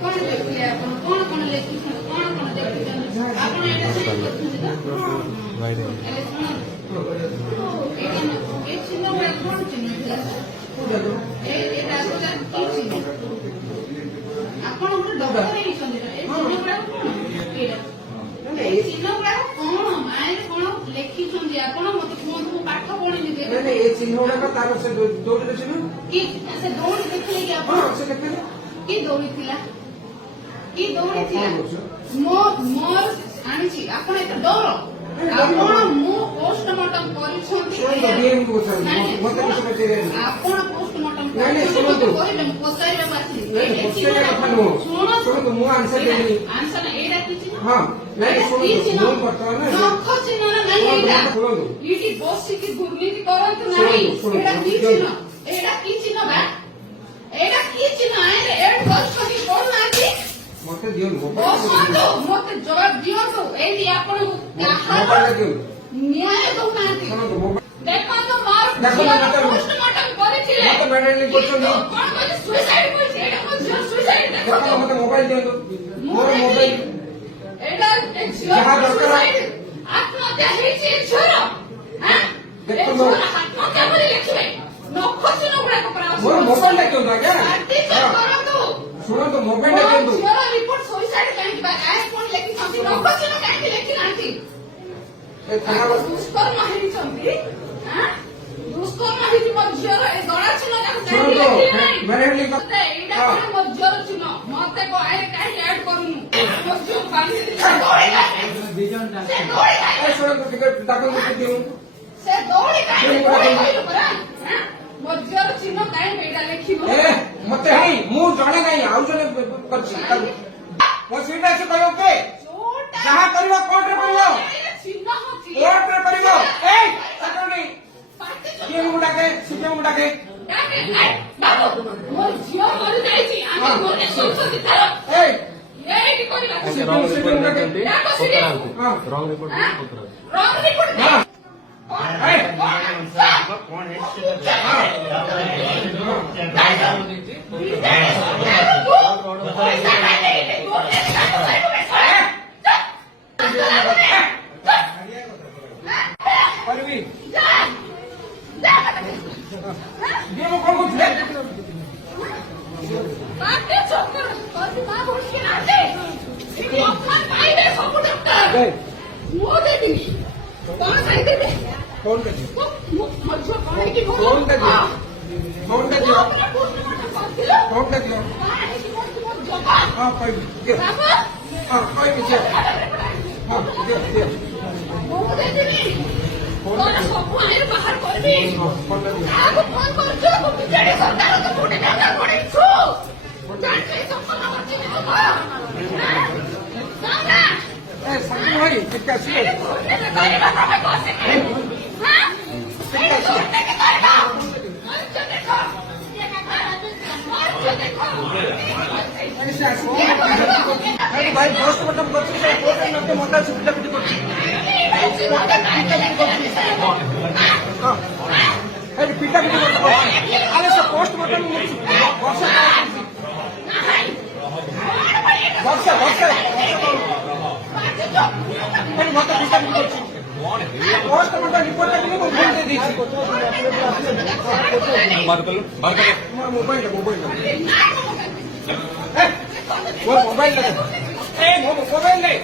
कौन देखिए अपन कौन कौन लेखि कौन कौन देखि आपण एटा से करछन वाइड एले सुनो एटा ए चिन्ह बड़ा कौन चिन्ह ए एटा बड़ा की चिन्ह आपण हम डॉक्टर हे छन ए चिन्ह बड़ा कौन एटा ए चिन्ह बड़ा कौन माय कौन लेखि छन आपण मते कोन को पाठ कोन लिखे नहीं ए चिन्ह गुड़ा तार से दौड़ी चिन्ह की से दौड़ देखले कि आपण हां से देखले की दौड़ी थिला की दौड़ी थिला मोर आनिची आपण एक डर आपण मु पोस्टमार्टम करिछन डीएम को सर मते किछ मते आपण पोस्टमार्टम नहीं सुनो करिबे पोसाइबे बासी सुनो मु आंसर देनी आंसर एडा किछि हां नहीं सुनो मु बताओ ना नख चिन्ह ना नहीं एडा सुनो इटी बसी की दुर्नीति करंत नहीं एडा की चिन्ह एडा की चिन्ह बा एडा की चिन्ह आए एड बस की कोन नाती मते दियो बसंतो मते जवाब दियो तो एडी आपण मोबाइल दियो न्याय दो नाती सुनो मोबाइल देखो तो मार पोस्टमार्टम करिथिले मते मैंने नहीं करछन कोन कोन सुसाइड कोइछ एडा को सुसाइड देखो देखो मते मोबाइल दियो मोर मोबाइल एडा एक जहां दरकार आत्महत्या हेछि छोरा हां देखो छोरा आत्महत्या बोली लिखिबे नख चिन्ह गुडा को प्रावस मोर मोबाइल क्यों ना क्या करंतु सुनो तो मोबाइल क्यों छोरा रिपोर्ट सुसाइड काहे बा आए कोन लेखि छथि नख चिन्ह काहे लेखि नांती ए थाना दुष्कर्म हेरिछंती हां दुष्कर्म हेरि मझियर ए दड़ा चिन्ह काहे सुनो तो मैंने लिखा एडा कोन मझियर चिन्ह मते को आए काहे ऐड करूनु मझियर बांधी दे से दौड़ी ए सुनो तो टिकट दाखल कर दियो से दौड़ी काहे कहलु परा हां मझियर चिन्ह काहे एडा लेखिबो ए मते हई मु जणे नहीं आउ जने करछि वो सीट আছে কই ওকে छोटा যাহা করিব কোর্ট রে করিব चिन्ह होची কোর্ট রে করিব এই সেটনি কি মুডাকে সিকে মুডাকে बाबू मोर झियो मरि जाईची आमे मोरे सोचो दितार এই एडी करिला रॉन्ग रिपोर्ट देते हां रॉन्ग रिपोर्ट रॉन्ग रिपोर्ट हां ए कौन है परवी ये वो कौन कुछ है बाटे छोकर कति मा बोलके नाचे इति अपमान पाइबे सब डॉक्टर मो देबी कौन खाई देबे कौन का जी मझो कौन की कौन का जी कौन का जी कौन का जी हां कोई के हां कोई के हां दे मो देबी कौन सब आए बाहर करबी कौन का जी आगो फोन करजो को बिचारे सरकार के फुटे काटा पड़े छु जानते तो कोन होची तो सारा ए संजय भाई कितना सी भाई पोस्टमार्टम करछि कोर्ट में मोटा से पिटा पिटी करछि हां ए पिटा पिटी करछि अरे से पोस्टमार्टम वर्षा मैंने बहुत पिटा पिटी करछि पोस्टमार्टम रिपोर्ट के लिए बोल दे दीजिए बात कर मोबाइल वो मोबाइल ए मोबाइल ले